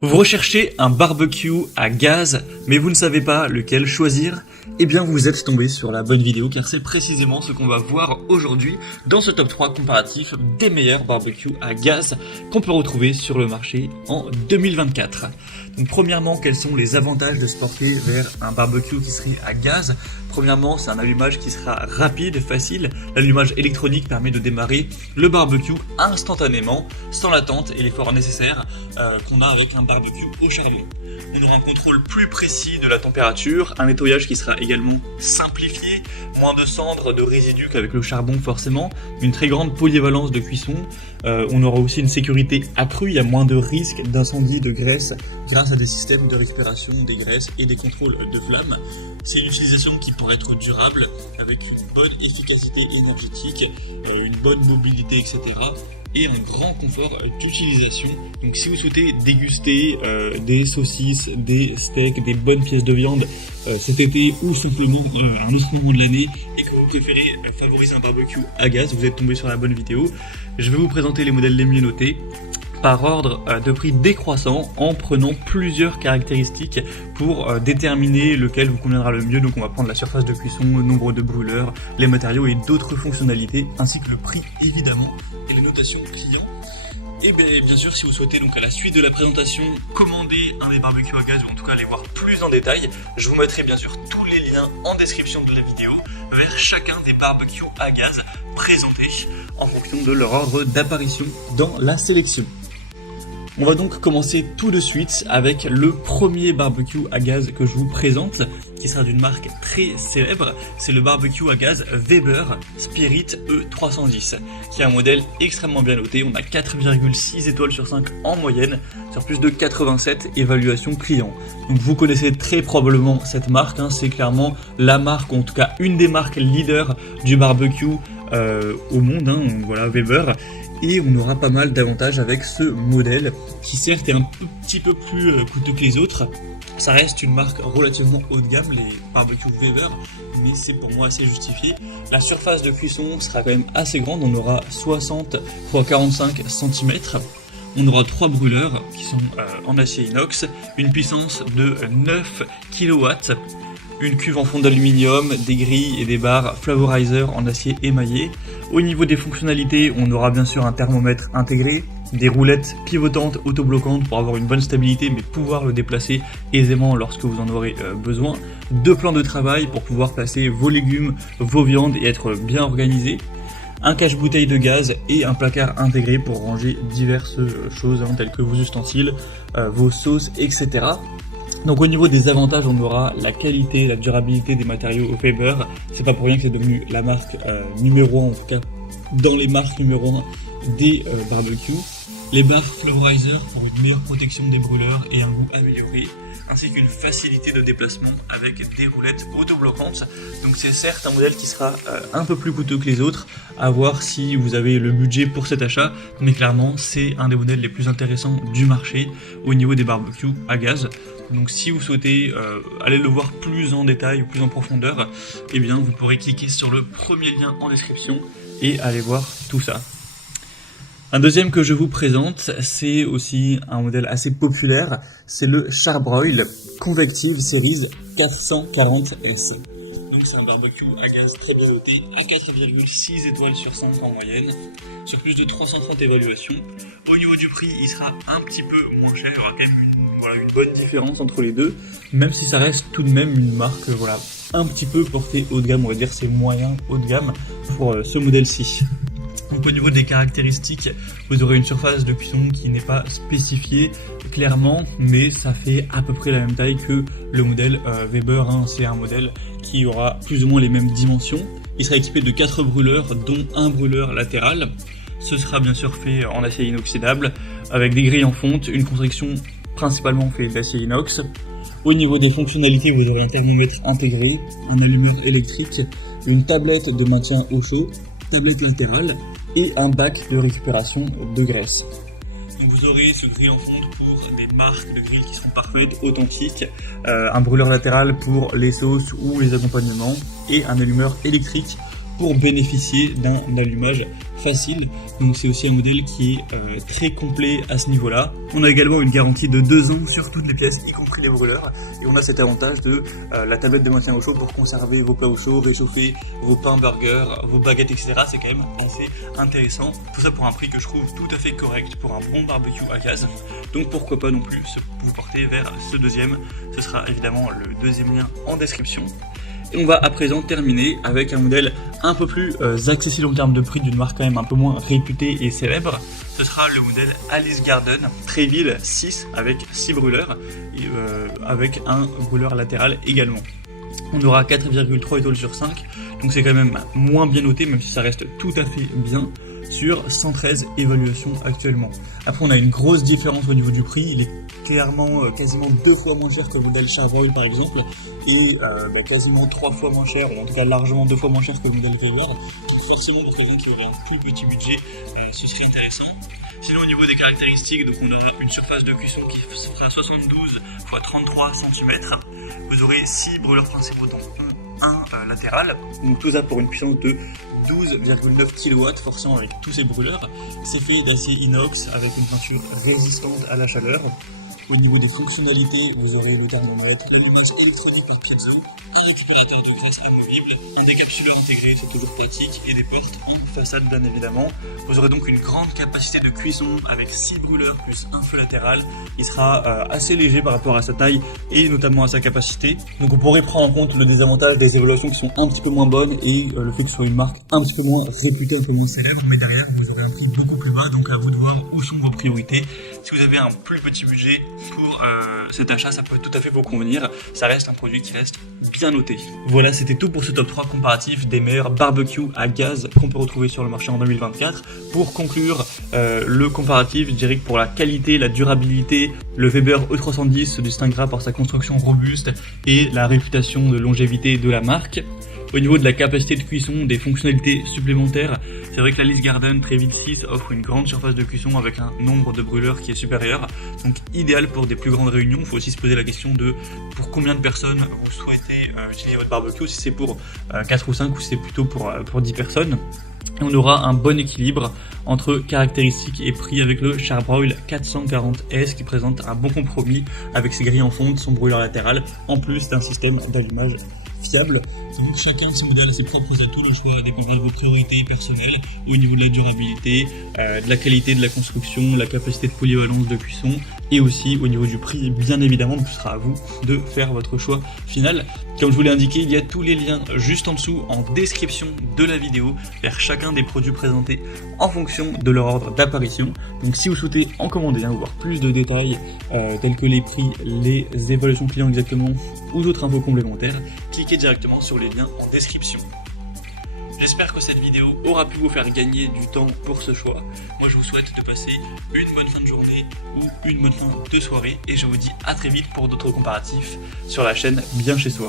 Vous recherchez un barbecue à gaz, mais vous ne savez pas lequel choisir? Eh bien vous êtes tombé sur la bonne vidéo car c'est précisément ce qu'on va voir aujourd'hui dans ce top 3 comparatif des meilleurs barbecues à gaz qu'on peut retrouver sur le marché en 2024. Donc premièrement, quels sont les avantages de se porter vers un barbecue qui serait à gaz? Premièrement, c'est un allumage qui sera rapide, facile. L'allumage électronique permet de démarrer le barbecue instantanément, sans l'attente et l'effort nécessaire qu'on a avec un barbecue au charbon. On aura un contrôle plus précis de la température, un nettoyage qui sera également simplifié, moins de cendres, de résidus qu'avec le charbon forcément, une très grande polyvalence de cuisson. On aura aussi une sécurité accrue, il y a moins de risques d'incendie de graisse grâce à des systèmes de récupération des graisses et des contrôles de flammes. C'est une utilisation qui pourrait être durable avec une bonne efficacité énergétique, une bonne mobilité, etc. et un grand confort d'utilisation. Donc si vous souhaitez déguster des saucisses, des steaks, des bonnes pièces de viande cet été ou simplement à un autre moment de l'année et que vous préférez favoriser un barbecue à gaz, vous êtes tombé sur la bonne vidéo. Je vais vous présenter les modèles les mieux notés par ordre de prix décroissant en prenant plusieurs caractéristiques pour déterminer lequel vous conviendra le mieux. Donc on va prendre la surface de cuisson, le nombre de brûleurs, les matériaux et d'autres fonctionnalités, ainsi que le prix évidemment et les notations clients. Et bien sûr, si vous souhaitez donc à la suite de la présentation commander un des barbecues à gaz ou en tout cas aller voir plus en détail, je vous mettrai bien sûr tous les liens en description de la vidéo vers chacun des barbecues à gaz présentés en fonction de leur ordre d'apparition dans la sélection. On va donc commencer tout de suite avec le premier barbecue à gaz que je vous présente, qui sera d'une marque très célèbre. C'est le barbecue à gaz Weber Spirit E310, qui est un modèle extrêmement bien noté. On a 4,6 étoiles sur 5 en moyenne, sur plus de 87 évaluations clients. Donc vous connaissez très probablement cette marque, c'est clairement la marque, ou en tout cas une des marques leaders du barbecue au monde, voilà, Weber. Et on aura pas mal d'avantages avec ce modèle qui certes est un petit peu plus coûteux que les autres. Ça reste une marque relativement haut de gamme, les barbecues Weber, mais c'est pour moi assez justifié. La surface de cuisson sera quand même assez grande, on aura 60 x 45 cm. On aura 3 brûleurs qui sont en acier inox, une puissance de 9 kW, une cuve en fond d'aluminium, des grilles et des barres Flavorizer en acier émaillé. Au niveau des fonctionnalités, on aura bien sûr un thermomètre intégré, des roulettes pivotantes autobloquantes pour avoir une bonne stabilité mais pouvoir le déplacer aisément lorsque vous en aurez besoin, 2 plans de travail pour pouvoir placer vos légumes, vos viandes et être bien organisé, un cache-bouteille de gaz et un placard intégré pour ranger diverses choses telles que vos ustensiles, vos sauces, etc. Donc au niveau des avantages, on aura la qualité, la durabilité des matériaux Weber. C'est pas pour rien que c'est devenu la marque numéro 1, en tout cas dans les marques numéro 1 des barbecues. Les barres Flavorizer pour une meilleure protection des brûleurs et un goût amélioré, ainsi qu'une facilité de déplacement avec des roulettes autobloquantes. Donc c'est certes un modèle qui sera un peu plus coûteux que les autres, à voir si vous avez le budget pour cet achat, mais clairement c'est un des modèles les plus intéressants du marché au niveau des barbecues à gaz. Donc si vous souhaitez aller le voir plus en détail ou plus en profondeur, eh bien vous pourrez cliquer sur le premier lien en description et aller voir tout ça. Un deuxième que je vous présente, c'est aussi un modèle assez populaire, c'est le Char-Broil Convective Series 440S. Donc c'est un barbecue à gaz très bien noté, à 4,6 étoiles sur 5 en moyenne, sur plus de 330 évaluations. Au niveau du prix, il sera un petit peu moins cher, il y aura quand même une bonne différence entre les deux, même si ça reste tout de même une marque un petit peu portée haut de gamme, on va dire c'est moyen haut de gamme pour ce modèle-ci. Donc au niveau des caractéristiques, vous aurez une surface de cuisson qui n'est pas spécifiée clairement, mais ça fait à peu près la même taille que le modèle Weber. C'est un modèle qui aura plus ou moins les mêmes dimensions. Il sera équipé de 4 brûleurs, dont un brûleur latéral. Ce sera bien sûr fait en acier inoxydable, avec des grilles en fonte, une construction principalement faite d'acier inox. Au niveau des fonctionnalités, vous aurez un thermomètre intégré, un allumeur électrique, une tablette de maintien au chaud, tablette latérale et un bac de récupération de graisse. Donc vous aurez ce grill en fonte pour des marques de grill qui seront parfaites, authentiques, un brûleur latéral pour les sauces ou les accompagnements et un allumeur électrique pour bénéficier d'un allumage facile. Donc c'est aussi un modèle qui est très complet à ce niveau-là. On a également une garantie de 2 ans sur toutes les pièces, y compris les brûleurs. Et on a cet avantage de la tablette de maintien au chaud pour conserver vos plats au chaud, réchauffer vos pains, burgers, vos baguettes, etc. C'est quand même assez intéressant. Tout ça pour un prix que je trouve tout à fait correct pour un bon barbecue à gaz. Donc pourquoi pas non plus vous porter vers ce deuxième. Ce sera évidemment le deuxième lien en description. Et on va à présent terminer avec un modèle un peu plus accessible en termes de prix, d'une marque quand même un peu moins réputée et célèbre. Ce sera le modèle Alice Garden Treville 6 avec 6 brûleurs et avec un brûleur latéral également. On aura 4,3 étoiles sur 5, donc c'est quand même moins bien noté, même si ça reste tout à fait bien, sur 113 évaluations actuellement. Après on a une grosse différence au niveau du prix, il est clairement quasiment 2 fois moins cher que le modèle Charbroil par exemple, et quasiment 3 fois moins cher, ou en tout cas largement 2 fois moins cher que le modèle Weber. Forcément pour quelqu'un qui aurait un plus petit budget, ce serait intéressant. Sinon au niveau des caractéristiques, donc on a une surface de cuisson qui fera 72 x 33 cm. Vous aurez 6 brûleurs principaux dont un latéral, donc tout ça pour une puissance de 12,9 kW, forcément avec tous ces brûleurs. C'est fait d'acier inox avec une peinture résistante à la chaleur. Au niveau des fonctionnalités, vous aurez le thermomètre, l'allumage électronique par piezo, un récupérateur de graisse amovible, un décapsuleur intégré, c'est toujours pratique, et des portes en façade bien évidemment. Vous aurez donc une grande capacité de cuisson avec 6 brûleurs plus un feu latéral. Il sera assez léger par rapport à sa taille et notamment à sa capacité. Donc on pourrait prendre en compte le désavantage des évaluations qui sont un petit peu moins bonnes et le fait que ce soit une marque un petit peu moins réputée, un peu moins célèbre, mais derrière vous aurez un prix beaucoup plus bas, donc à vous de voir où sont vos priorités. Si vous avez un plus petit budget, pour cet achat, ça peut tout à fait vous convenir. Ça reste un produit qui reste bien noté. Voilà, c'était tout pour ce top 3 comparatif des meilleurs barbecues à gaz qu'on peut retrouver sur le marché en 2024. Pour conclure le comparatif, je dirais que pour la qualité, la durabilité, le Weber E310 se distinguera par sa construction robuste et la réputation de longévité de la marque. Au niveau de la capacité de cuisson, des fonctionnalités supplémentaires, c'est vrai que l'Alice Garden Treville 6 offre une grande surface de cuisson avec un nombre de brûleurs qui est supérieur, donc idéal pour des plus grandes réunions. Il faut aussi se poser la question de pour combien de personnes vous souhaitez utiliser votre barbecue, si c'est pour 4 ou 5 ou si c'est plutôt pour 10 personnes. Et on aura un bon équilibre entre caractéristiques et prix avec le Charbroil 440S qui présente un bon compromis avec ses grilles en fonte, son brûleur latéral, en plus d'un système d'allumage fiable. Donc chacun de ces modèles a ses propres atouts, le choix dépendra de vos priorités personnelles au niveau de la durabilité, de la qualité de la construction, la capacité de polyvalence de cuisson et aussi au niveau du prix bien évidemment, donc ce sera à vous de faire votre choix final. Comme je vous l'ai indiqué, il y a tous les liens juste en dessous en description de la vidéo vers chacun des produits présentés en fonction de leur ordre d'apparition. Donc si vous souhaitez en commander un ou voir plus de détails tels que les prix, les évaluations clients exactement ou d'autres infos complémentaires, cliquez directement sur les liens en description. J'espère que cette vidéo aura pu vous faire gagner du temps pour ce choix. Moi je vous souhaite de passer une bonne fin de journée ou une bonne fin de soirée et je vous dis à très vite pour d'autres comparatifs sur la chaîne Bien Chez Soi.